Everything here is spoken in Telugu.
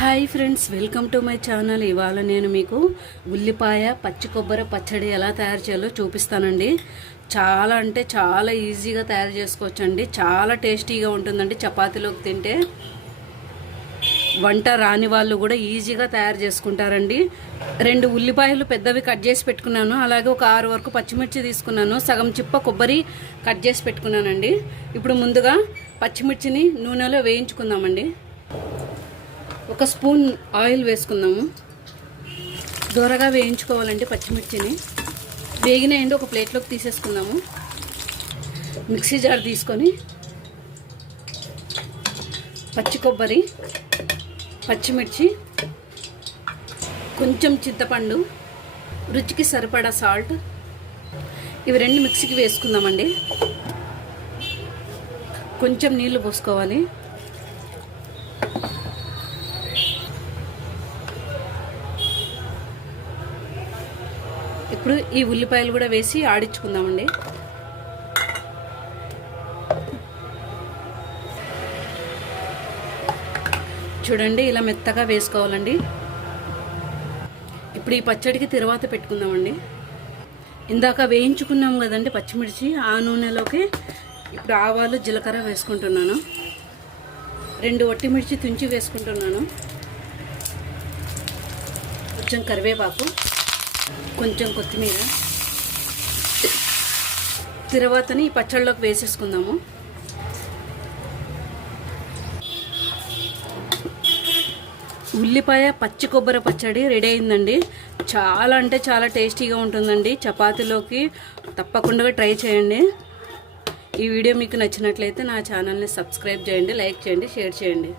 Hi friends, welcome to my channel. ఇవాళ నేను మీకు ఉల్లిపాయ పచ్చి కొబ్బరి పచ్చడి ఎలా తయారు చేయాలో చూపిస్తానండి. చాలా అంటే చాలా ఈజీగా తయారు చేసుకోవచ్చండి. చాలా టేస్టీగా ఉంటుందండి. చపాతీలోకి తింటే వంట రాని వాళ్ళు కూడా ఈజీగా తయారు చేసుకుంటారండి. 2 ఉల్లిపాయలు పెద్దవి కట్ చేసి పెట్టుకున్నాను. అలాగే ఒక 6 వరకు పచ్చిమిర్చి తీసుకున్నాను. సగం చిప్ప కొబ్బరి కట్ చేసి పెట్టుకున్నానండి. ఇప్పుడు ముందుగా పచ్చిమిర్చిని నూనెలో వేయించుకుందామండి. 1 స్పూన్ ఆయిల్ వేసుకుందాము. దూరగా వేయించుకోవాలండి పచ్చిమిర్చిని. వేగినాయండి, ఒక ప్లేట్లోకి తీసేసుకుందాము. మిక్సీ జార్ తీసుకొని పచ్చి కొబ్బరి, పచ్చిమిర్చి, కొంచెం చింతపండు, రుచికి సరిపడా సాల్ట్, ఇవి 2 మిక్సీకి వేసుకుందామండి. కొంచెం నీళ్లు పోసుకోవాలి. ఇప్పుడు ఈ ఉల్లిపాయలు కూడా వేసి ఆడించుకుందామండి. చూడండి, ఇలా మెత్తగా వేసుకోవాలండి. ఇప్పుడు ఈ పచ్చడికి తిరువాత పెట్టుకుందామండి. ఇందాక వేయించుకున్నాం కదండి పచ్చిమిర్చి, ఆ నూనెలోకి ఇప్పుడు ఆవాలు, జీలకర్ర వేసుకుంటున్నాను. 2 వట్టిమిర్చి తుంచి వేసుకుంటున్నాను. కొంచెం కరివేపాకు, కొంచెం కొత్తిమీర. తిరువాతని ఈ పచ్చళ్ళలోకి వేసేసుకుందాము. ఉల్లిపాయ పచ్చి కొబ్బరి పచ్చడి రెడీ అయిందండి. చాలా అంటే చాలా టేస్టీగా ఉంటుందండి. చపాతీలోకి తప్పకుండా ట్రై చేయండి. ఈ వీడియో మీకు నచ్చినట్లయితే నా ఛానల్ని సబ్స్క్రైబ్ చేయండి, లైక్ చేయండి, షేర్ చేయండి.